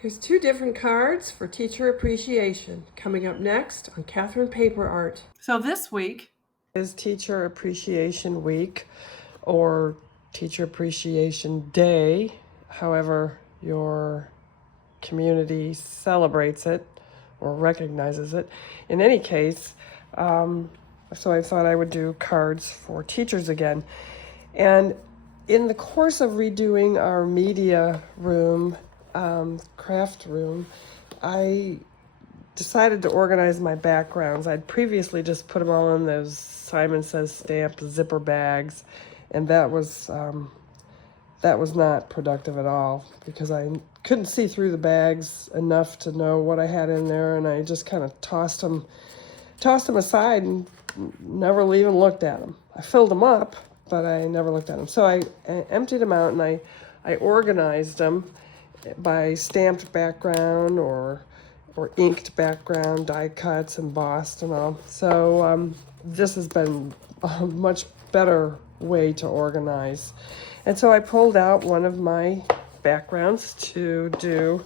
Here's 2 different cards for teacher appreciation coming up next on Catherine Paper Art. So this week is Teacher Appreciation Week or Teacher Appreciation Day, however your community celebrates it or recognizes it. In any case, so I thought I would do cards for teachers again. And in the course of redoing our media room, craft room, I decided to organize my backgrounds. I'd previously just put them all in those Simon Says stamp zipper bags, and that was not productive at all because I couldn't see through the bags enough to know what I had in there, and I just kind of tossed them aside and never even looked at them. I filled them up, but I never looked at them. So I emptied them out and I organized them by stamped background or inked background, die cuts, embossed and all. So this has been a much better way to organize. And so I pulled out one of my backgrounds to do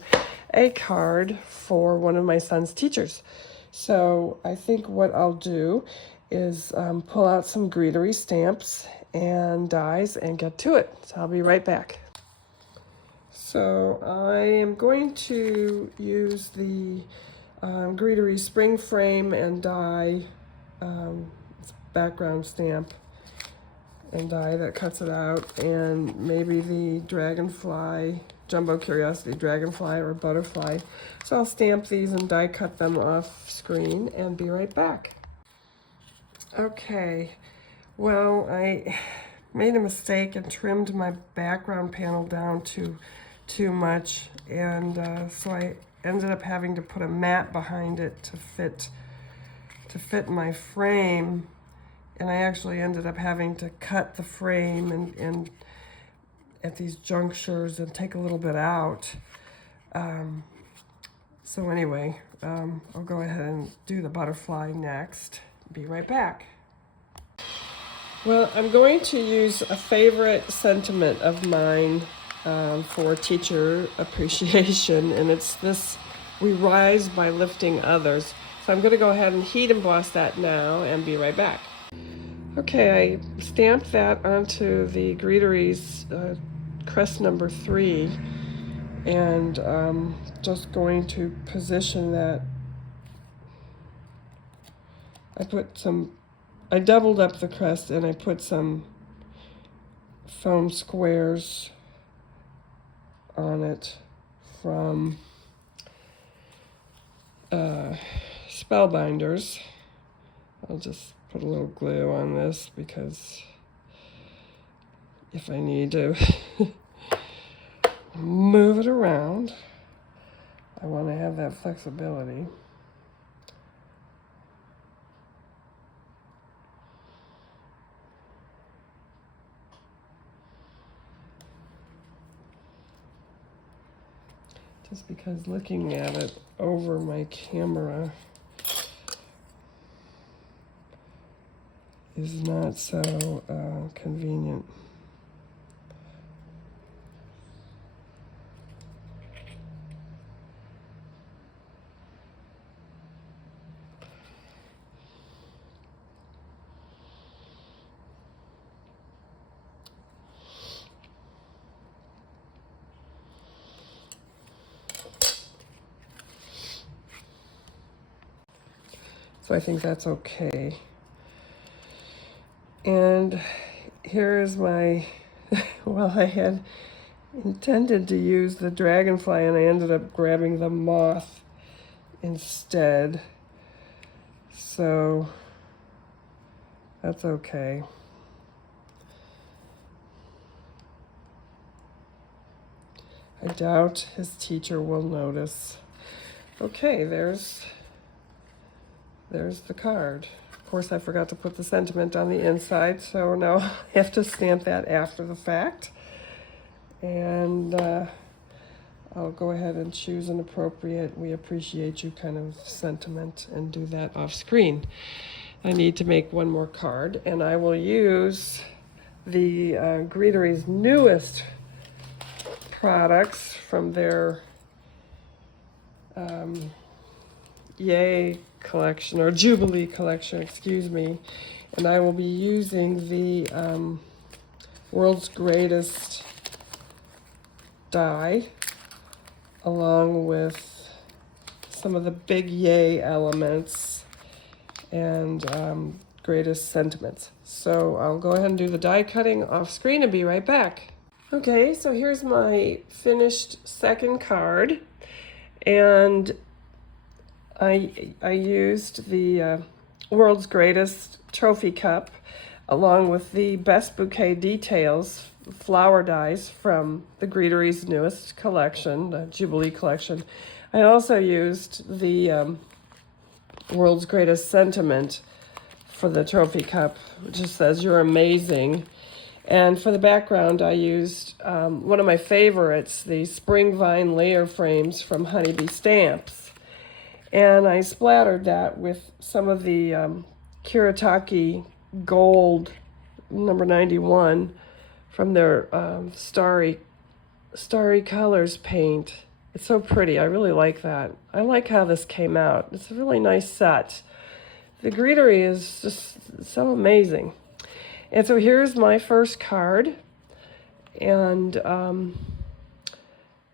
a card for one of my son's teachers. So I think what I'll do is pull out some greetery stamps and dies and get to it. So I'll be right back. So I am going to use the greetery spring frame and die background stamp and die that cuts it out, and maybe the dragonfly, Jumbo Curiosity dragonfly or butterfly. So I'll stamp these and die cut them off screen and be right back. Okay, well, I made a mistake and trimmed my background panel down to too much, and so I ended up having to put a mat behind it to fit my frame, and I actually ended up having to cut the frame and at these junctures and take a little bit out. So anyway, I'll go ahead and do the butterfly next. Be right back. Well, I'm going to use a favorite sentiment of mine for teacher appreciation, and it's this: we rise by lifting others. So I'm going to go ahead and heat emboss that now and be right back. Okay, I stamped that onto the Greeteries crest number 3, and just going to position that. I doubled up the crest and I put some foam squares on it from Spellbinders. I'll just put a little glue on this because if I need to move it around, I want to have that flexibility. Just because looking at it over my camera is not so convenient. So I think that's okay. And here is my, well, I had intended to use the dragonfly and I ended up grabbing the moth instead. So that's okay. I doubt his teacher will notice. Okay, there's the card. Of course, I forgot to put the sentiment on the inside, so now I have to stamp that after the fact. And I'll go ahead and choose an appropriate "we appreciate you" kind of sentiment and do that off screen. I need to make one more card, and I will use the Greetery's newest products from their Yay collection, or Jubilee collection, excuse me. And I will be using the World's Greatest die along with some of the big yay elements and greatest sentiments. So I'll go ahead and do the die cutting off screen and be right back. Okay, so here's my finished second card, and I used the World's Greatest trophy cup along with the Best Bouquet Details flower dies from the Greetery's newest collection, the Jubilee collection. I also used the World's Greatest Sentiment for the trophy cup, which just says, "You're amazing." And for the background, I used one of my favorites, the Spring Vine layer frames from Honeybee Stamps. And I splattered that with some of the Kuretake Gold number 91 from their Starry Colors paint. It's so pretty. I really like that. I like how this came out. It's a really nice set. The Greetery is just so amazing. And so here's my first card. And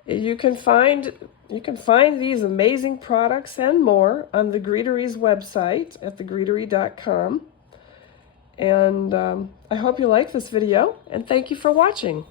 you can find these amazing products and more on the Greetery's website at thegreetery.com. And I hope you like this video, and thank you for watching.